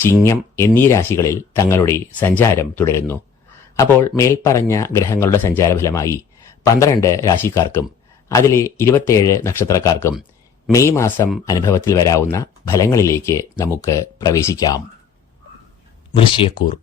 ചിങ്ങം എന്നീ രാശികളിൽ തങ്ങളുടെ സഞ്ചാരം തുടരുന്നു. അപ്പോൾ മേൽപ്പറഞ്ഞ ഗ്രഹങ്ങളുടെ സഞ്ചാരഫലമായി പന്ത്രണ്ട് രാശിക്കാർക്കും അതിലെ ഇരുപത്തിയേഴ് നക്ഷത്രക്കാർക്കും മെയ് മാസം അനുഭവത്തിൽ വരാവുന്ന ഫലങ്ങളിലേക്ക് നമുക്ക് പ്രവേശിക്കാം. വൃശ്യക്കൂർ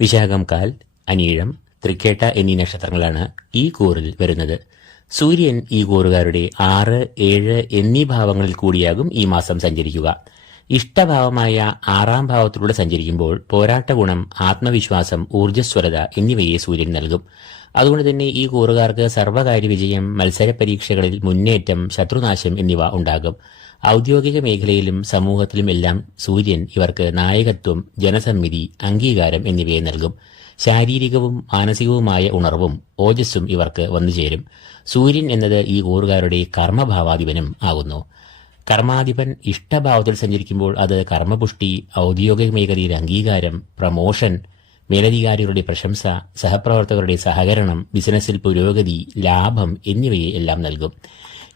വിശാഖം കാൽ അനീഴം തൃക്കേട്ട എന്നീ നക്ഷത്രങ്ങളാണ് ഈ കൂറിൽ വരുന്നത്. സൂര്യൻ ഈ കൂറുകാരുടെ ആറ് ഏഴ് എന്നീ ഭാവങ്ങളിൽ കൂടിയാകും ഈ മാസം സഞ്ചരിക്കുക. ഇഷ്ടഭാവമായ ആറാം ഭാവത്തിലൂടെ സഞ്ചരിക്കുമ്പോൾ പോരാട്ട ഗുണം ആത്മവിശ്വാസം ഊർജസ്വലത എന്നിവയെ സൂര്യൻ നൽകും. അതുകൊണ്ട് തന്നെ ഈ കൂറുകാർക്ക് സർവകാര്യ വിജയം മത്സര പരീക്ഷകളിൽ മുന്നേറ്റം ശത്രുനാശം എന്നിവ ഉണ്ടാകും. ഔദ്യോഗിക മേഖലയിലും സമൂഹത്തിലും എല്ലാം സൂര്യൻ ഇവർക്ക് നായകത്വം ജനസമ്മിതി അംഗീകാരം എന്നിവയെ നൽകും. ശാരീരികവും മാനസികവുമായ ഉണർവും ഓജസ്സും ഇവർക്ക് വന്നുചേരും. സൂര്യൻ എന്നത് ഈ കൂറുകാരുടെ കർമ്മഭാവാധിപനും ആകുന്നു. കർമാധിപൻ ഇഷ്ടഭാവത്തിൽ സഞ്ചരിക്കുമ്പോൾ അത് കർമ്മപുഷ്ടി ഔദ്യോഗിക മേഖലയിലെ അംഗീകാരം പ്രമോഷൻ മേലധികാരികളുടെ പ്രശംസ സഹപ്രവർത്തകരുടെ സഹകരണം ബിസിനസ്സിൽ പുരോഗതി ലാഭം എന്നിവയെ എല്ലാം നൽകും.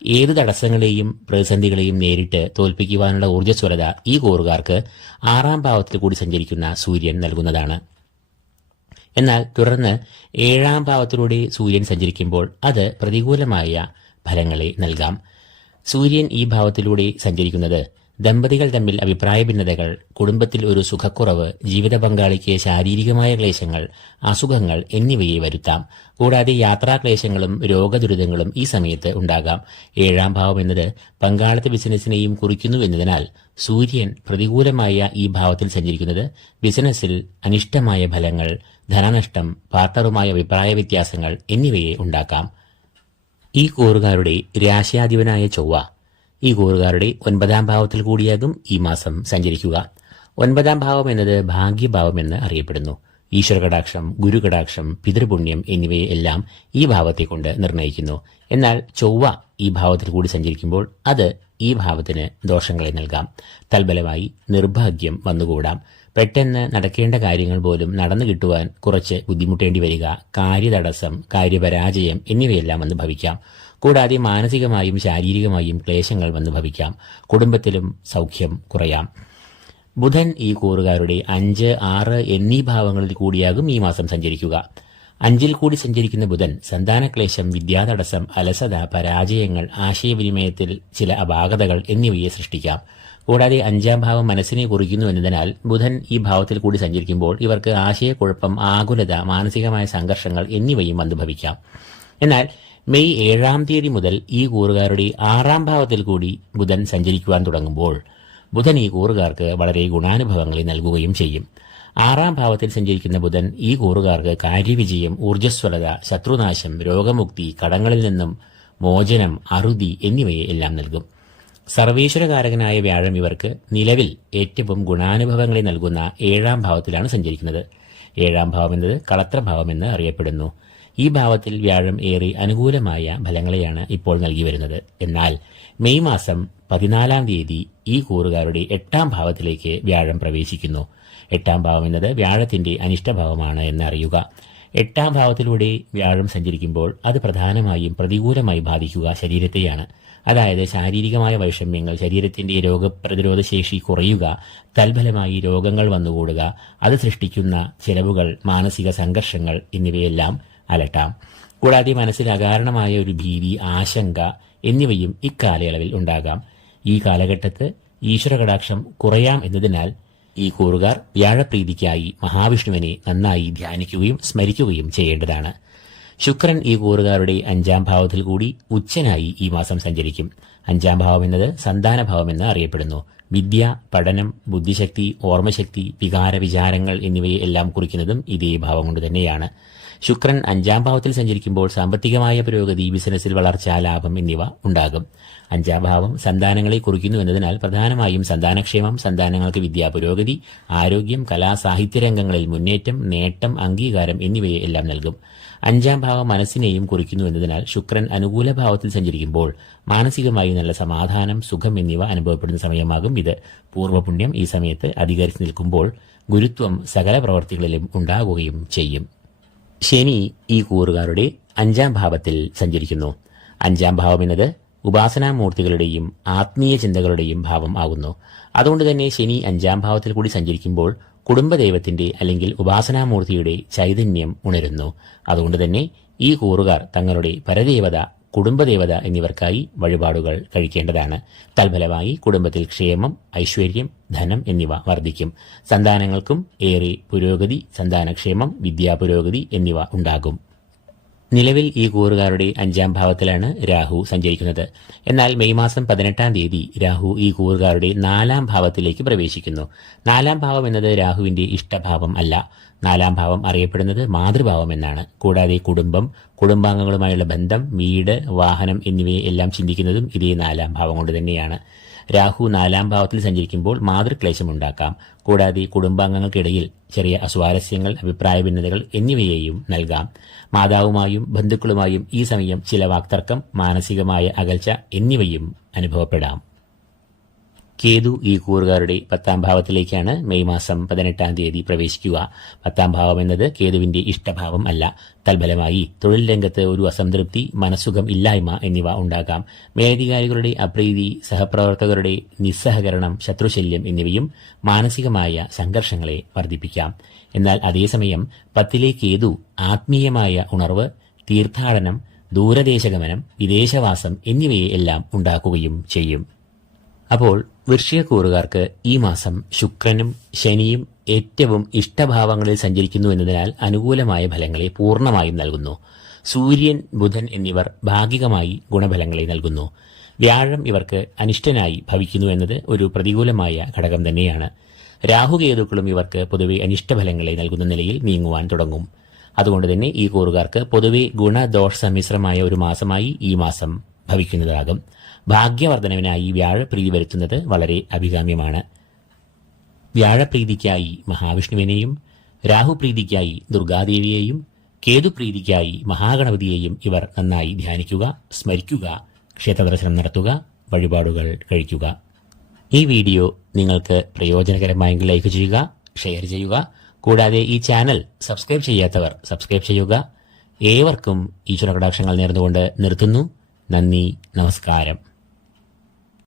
ഏത് തടസ്സങ്ങളെയും പ്രതിസന്ധികളെയും നേരിട്ട് തോൽപ്പിക്കുവാനുള്ള ഊർജസ്വലത ഈ കൂറുകാർക്ക് ആറാം ഭാവത്തിൽ കൂടി സഞ്ചരിക്കുന്ന സൂര്യൻ നൽകുന്നതാണ്. എന്നാൽ തുടർന്ന് ഏഴാം ഭാവത്തിലൂടെ സൂര്യൻ സഞ്ചരിക്കുമ്പോൾ അത് പ്രതികൂലമായ ഫലങ്ങളെ നൽകാം. സൂര്യൻ ഈ ഭാവത്തിലൂടെ സഞ്ചരിക്കുന്നത്. ദമ്പതികൾ തമ്മിൽ അഭിപ്രായ ഭിന്നതകൾ കുടുംബത്തിൽ ഒരു സുഖക്കുറവ് ജീവിത പങ്കാളിക്ക് ശാരീരികമായ ക്ലേശങ്ങൾ അസുഖങ്ങൾ എന്നിവയെ വരുത്താം. കൂടാതെ യാത്രാക്ലേശങ്ങളും രോഗദുരിതങ്ങളും ഈ സമയത്ത് ഉണ്ടാകാം. ഏഴാം ഭാവം എന്നത് പങ്കാളിത്ത ബിസിനസ്സിനെയും കുറിക്കുന്നു എന്നതിനാൽ സൂര്യൻ പ്രതികൂലമായ ഈ ഭാവത്തിൽ സഞ്ചരിക്കുന്നത് ബിസിനസ്സിൽ അനിഷ്ടമായ ഫലങ്ങൾ ധനനഷ്ടം പാർട്ണറുമായ അഭിപ്രായ വ്യത്യാസങ്ങൾ എന്നിവയെ ഉണ്ടാക്കാം. ഈ കൂറുകാരുടെ രാശ്യാധിപനായ ചൊവ്വ. ഈ കൂറുകാരുടെ ഒൻപതാം ഭാവത്തിൽ കൂടിയാകും ഈ മാസം സഞ്ചരിക്കുക. ഒൻപതാം ഭാവം എന്നത് ഭാഗ്യഭാവം എന്ന് അറിയപ്പെടുന്നു. ഈശ്വരകടാക്ഷം ഗുരുകടാക്ഷം പിതൃപുണ്യം എന്നിവയെ എല്ലാം ഈ ഭാവത്തെ കൊണ്ട് നിർണയിക്കുന്നു എന്നാൽ ചൊവ്വ ഈ ഭാവത്തിൽ കൂടി സഞ്ചരിക്കുമ്പോൾ അത് ഈ ഭാവത്തിന് ദോഷങ്ങളെ നൽകാം. തൽബലമായി നിർഭാഗ്യം വന്നുകൂടാം. പെട്ടെന്ന് നടക്കേണ്ട കാര്യങ്ങൾ പോലും നടന്നു കിട്ടുവാൻ കുറച്ച് ബുദ്ധിമുട്ടേണ്ടി വരിക കാര്യതടസ്സം കാര്യപരാജയം എന്നിവയെല്ലാം വന്ന് ഭവിക്കാം. കൂടാതെ മാനസികമായും ശാരീരികമായും ക്ലേശങ്ങൾ വന്ന് ഭവിക്കാം. കുടുംബത്തിലും സൗഖ്യം കുറയാം. ബുധൻ ഈ കൂറുകാരുടെ അഞ്ച് ആറ് എന്നീ ഭാവങ്ങളിൽ കൂടിയാകും ഈ മാസം സഞ്ചരിക്കുക. അഞ്ചിൽ കൂടി സഞ്ചരിക്കുന്ന ബുധൻ സന്താനക്ലേശം വിദ്യാതടസ്സം അലസത പരാജയങ്ങൾ ആശയവിനിമയത്തിൽ ചില അപാകതകൾ എന്നിവയെ സൃഷ്ടിക്കാം. കൂടാതെ അഞ്ചാം ഭാവം മനസ്സിനെ കുറിക്കുന്നു എന്നതിനാൽ ബുധൻ ഈ ഭാവത്തിൽ കൂടി സഞ്ചരിക്കുമ്പോൾ ഇവർക്ക് ആശയക്കുഴപ്പം ആകുലത മാനസികമായ സംഘർഷങ്ങൾ എന്നിവയും അനുഭവിക്കാം എന്നാൽ മെയ് ഏഴാം തീയതി മുതൽ ഈ കൂറുകാരുടെ ആറാം ഭാവത്തിൽ കൂടി ബുധൻ സഞ്ചരിക്കുവാൻ തുടങ്ങുമ്പോൾ ബുധൻ ഈ കൂറുകാർക്ക് വളരെ ഗുണാനുഭവങ്ങളെ നൽകുകയും ചെയ്യും. ആറാം ഭാവത്തിൽ സഞ്ചരിക്കുന്ന ബുധൻ ഈ കൂറുകാർക്ക് കാര്യവിജയം ഊർജസ്വലത ശത്രുനാശം രോഗമുക്തി കടങ്ങളിൽ നിന്നും മോചനം അറുതി എന്നിവയെ എല്ലാം നൽകും. സർവേശ്വരകാരകനായ വ്യാഴം ഇവർക്ക് നിലവിൽ ഏറ്റവും ഗുണാനുഭവങ്ങളെ നൽകുന്ന ഏഴാം ഭാവത്തിലാണ് സഞ്ചരിക്കുന്നത്. ഏഴാം ഭാവം എന്നത് കളത്രഭാവമെന്ന് അറിയപ്പെടുന്നു. ഈ ഭാവത്തിൽ വ്യാഴം ഏറെ അനുകൂലമായ ഫലങ്ങളെയാണ് ഇപ്പോൾ നൽകി വരുന്നത്. എന്നാൽ മെയ് മാസം പതിനാലാം തീയതി ഈ കൂറുകാരുടെ എട്ടാം ഭാവത്തിലേക്ക് വ്യാഴം പ്രവേശിക്കുന്നു. എട്ടാം ഭാവം എന്നത് വ്യാഴത്തിന്റെ അനിഷ്ടഭാവമാണ് എന്ന് അറിയുക. എട്ടാം ഭാവത്തിലൂടെ വ്യാഴം സഞ്ചരിക്കുമ്പോൾ അത് പ്രധാനമായും പ്രതികൂലമായി ബാധിക്കുക ശരീരത്തെയാണ്. അതായത് ശാരീരികമായ വൈഷമ്യങ്ങൾ ശരീരത്തിന്റെ രോഗപ്രതിരോധ ശേഷി കുറയുക തൽഫലമായി രോഗങ്ങൾ വന്നുകൂടുക അത് സൃഷ്ടിക്കുന്ന ചെലവുകൾ മാനസിക സംഘർഷങ്ങൾ എന്നിവയെല്ലാം അലട്ടാം. കൂടാതെ മനസ്സിൽ അകാരണമായ ഒരു ഭീതി ആശങ്ക എന്നിവയും ഇക്കാലയളവിൽ ഉണ്ടാകാം. ഈ കാലഘട്ടത്ത് ഈശ്വരകടാക്ഷം കുറയാം എന്നതിനാൽ ഈ കൂറുകാർ വ്യാഴപ്രീതിക്കായി മഹാവിഷ്ണുവിനെ നന്നായി ധ്യാനിക്കുകയും സ്മരിക്കുകയും ചെയ്യേണ്ടതാണ്. ശുക്രൻ ഈ കൂറുകാരുടെ അഞ്ചാം ഭാവത്തിൽ കൂടി ഉച്ചനായി ഈ മാസം സഞ്ചരിക്കും. അഞ്ചാം ഭാവം എന്നത് സന്താനഭാവമെന്ന് അറിയപ്പെടുന്നു. വിദ്യ പഠനം ബുദ്ധിശക്തി ഓർമ്മശക്തി വികാര വിചാരങ്ങൾ എന്നിവയെ എല്ലാം കുറിക്കുന്നതും ഇതേ ഭാവം കൊണ്ട് തന്നെയാണ്. ശുക്രൻ അഞ്ചാം ഭാവത്തിൽ സഞ്ചരിക്കുമ്പോൾ സാമ്പത്തികമായ പുരോഗതി ബിസിനസ്സിൽ വളർച്ച ലാഭം എന്നിവ ഉണ്ടാകും. അഞ്ചാം ഭാവം സന്താനങ്ങളെ കുറിക്കുന്നു എന്നതിനാൽ പ്രധാനമായും സന്താനക്ഷേമം സന്താനങ്ങൾക്ക് വിദ്യാ പുരോഗതി ആരോഗ്യം കലാ സാഹിത്യ രംഗങ്ങളിൽ മുന്നേറ്റം നേട്ടം അംഗീകാരം എന്നിവയെ എല്ലാം നൽകും. അഞ്ചാം ഭാവം മനസ്സിനെയും കുറിക്കുന്നു എന്നതിനാൽ ശുക്രൻ അനുകൂല ഭാവത്തിൽ സഞ്ചരിക്കുമ്പോൾ മാനസികമായി നല്ല സമാധാനം സുഖം എന്നിവ അനുഭവപ്പെടുന്ന സമയമാകും ഇത്. പൂർവപുണ്യം ഈ സമയത്ത് അധികരിച്ചു നിൽക്കുമ്പോൾ ഗുരുത്വം സകല പ്രവർത്തികളിലും ഉണ്ടാകുകയും ചെയ്യും. ശനി ഈ കൂറുകാരുടെ അഞ്ചാം ഭാവത്തിൽ സഞ്ചരിക്കുന്നു. അഞ്ചാം ഭാവം എന്നത് ഉപാസനാമൂർത്തികളുടെയും ആത്മീയ ചിന്തകളുടെയും ഭാവം ആകുന്നു. അതുകൊണ്ട് തന്നെ ശനി അഞ്ചാം ഭാവത്തിൽ കൂടി സഞ്ചരിക്കുമ്പോൾ കുടുംബദൈവത്തിന്റെ അല്ലെങ്കിൽ ഉപാസനാമൂർത്തിയുടെ ചൈതന്യം ഉണരുന്നു. അതുകൊണ്ട് തന്നെ ഈ കൂറുകാർ തങ്ങളുടെ പരദേവത കുടുംബദേവത എന്നിവർക്കായി വഴിപാടുകൾ കഴിക്കേണ്ടതാണ്. തൽഫലമായി കുടുംബത്തിൽ ക്ഷേമം ഐശ്വര്യം ധനം എന്നിവ വർദ്ധിക്കും. സന്താനങ്ങൾക്കും ഏറെ പുരോഗതി സന്താനക്ഷേമം വിദ്യാപുരോഗതി എന്നിവ ഉണ്ടാകും. നിലവിൽ ഈ കൂറുകാരുടെ അഞ്ചാം ഭാവത്തിലാണ് രാഹു സഞ്ചരിക്കുന്നത്. എന്നാൽ മെയ് മാസം പതിനെട്ടാം തീയതി രാഹു ഈ കൂറുകാരുടെ നാലാം ഭാവത്തിലേക്ക് പ്രവേശിക്കുന്നു. നാലാം ഭാവം എന്നത് രാഹുവിന്റെ ഇഷ്ടഭാവം അല്ല. നാലാം ഭാവം അറിയപ്പെടുന്നത് മാതൃഭാവം എന്നാണ്. കൂടാതെ കുടുംബം കുടുംബാംഗങ്ങളുമായുള്ള ബന്ധം വീട് വാഹനം എന്നിവയെ എല്ലാം ചിന്തിക്കുന്നതും ഇതേ നാലാം ഭാവം കൊണ്ട് തന്നെയാണ്. രാഹു നാലാം ഭാവത്തിൽ സഞ്ചരിക്കുമ്പോൾ മാതൃക്ലേശം ഉണ്ടാക്കാം. കൂടാതെ കുടുംബാംഗങ്ങൾക്കിടയിൽ ചെറിയ അസ്വാരസ്യങ്ങൾ അഭിപ്രായ ഭിന്നതകൾ എന്നിവയെയും നൽകാം. മാതാവുമായും ബന്ധുക്കളുമായും ഈ സമയം ചില വാക്തർക്കം മാനസികമായ അകൽച്ച എന്നിവയും അനുഭവപ്പെടാം. കേതു ഈ കൂറുകാരുടെ പത്താം ഭാവത്തിലേക്കാണ് മെയ് മാസം പതിനെട്ടാം തീയതി പ്രവേശിക്കുക. പത്താം ഭാവം എന്നത് കേതുവിന്റെ ഇഷ്ടഭാവം അല്ല. തൽഫലമായി തൊഴിൽ രംഗത്ത് ഒരു അസംതൃപ്തി മനസ്സുഖം ഇല്ലായ്മ എന്നിവ ഉണ്ടാകാം. മേലധികാരികളുടെ അപ്രീതി സഹപ്രവർത്തകരുടെ നിസ്സഹകരണം ശത്രുശല്യം എന്നിവയും മാനസികമായ സംഘർഷങ്ങളെ വർദ്ധിപ്പിക്കാം. എന്നാൽ അതേസമയം പത്തിലെ കേതു ആത്മീയമായ ഉണർവ് തീർത്ഥാടനം ദൂരദേശഗമനം വിദേശവാസം എന്നിവയെ എല്ലാം ഉണ്ടാക്കുകയും ചെയ്യും. അപ്പോൾ വൃശ്ചികക്കൂറുകാർക്ക് ഈ മാസം ശുക്രനും ശനിയും ഏറ്റവും ഇഷ്ടഭാവങ്ങളിൽ സഞ്ചരിക്കുന്നു എന്നതിനാൽ അനുകൂലമായ ഫലങ്ങളെ പൂർണമായും നൽകുന്നു. സൂര്യൻ ബുധൻ എന്നിവർ ഭാഗികമായി ഗുണഫലങ്ങളെ നൽകുന്നു. വ്യാഴം ഇവർക്ക് അനിഷ്ടനായി ഭവിക്കുന്നു എന്നത് ഒരു പ്രതികൂലമായ ഘടകം തന്നെയാണ്. രാഹുകേതുക്കളും ഇവർക്ക് പൊതുവെ അനിഷ്ടഫലങ്ങളെ നൽകുന്ന നിലയിൽ നീങ്ങുവാൻ തുടങ്ങും. അതുകൊണ്ട് തന്നെ ഈ കൂറുകാർക്ക് പൊതുവെ ഗുണദോഷ സമ്മിശ്രമായ ഒരു മാസമായി ഈ മാസം ഭവിക്കുന്നതാകും. ഭാഗ്യവർദ്ധനവിനായി വ്യാഴപ്രീതി വരുത്തുന്നത് വളരെ അഭികാമ്യമാണ്. വ്യാഴപ്രീതിക്കായി മഹാവിഷ്ണുവിനെയും രാഹുപ്രീതിക്കായി ദുർഗാദേവിയെയും കേതുപ്രീതിക്കായി മഹാഗണപതിയെയും ഇവർ നന്നായി ധ്യാനിക്കുക സ്മരിക്കുക ക്ഷേത്രദർശനം നടത്തുക വഴിപാടുകൾ കഴിക്കുക. ഈ വീഡിയോ നിങ്ങൾക്ക് പ്രയോജനകരമായെങ്കിൽ ലൈക്ക് ചെയ്യുക ഷെയർ ചെയ്യുക. കൂടാതെ ഈ ചാനൽ സബ്സ്ക്രൈബ് ചെയ്യാത്തവർ സബ്സ്ക്രൈബ് ചെയ്യുക. ഏവർക്കും ഈശ്വര കടാക്ഷങ്ങൾ നേർന്നുകൊണ്ട് നിർത്തുന്നു. നന്ദി നമസ്കാരം.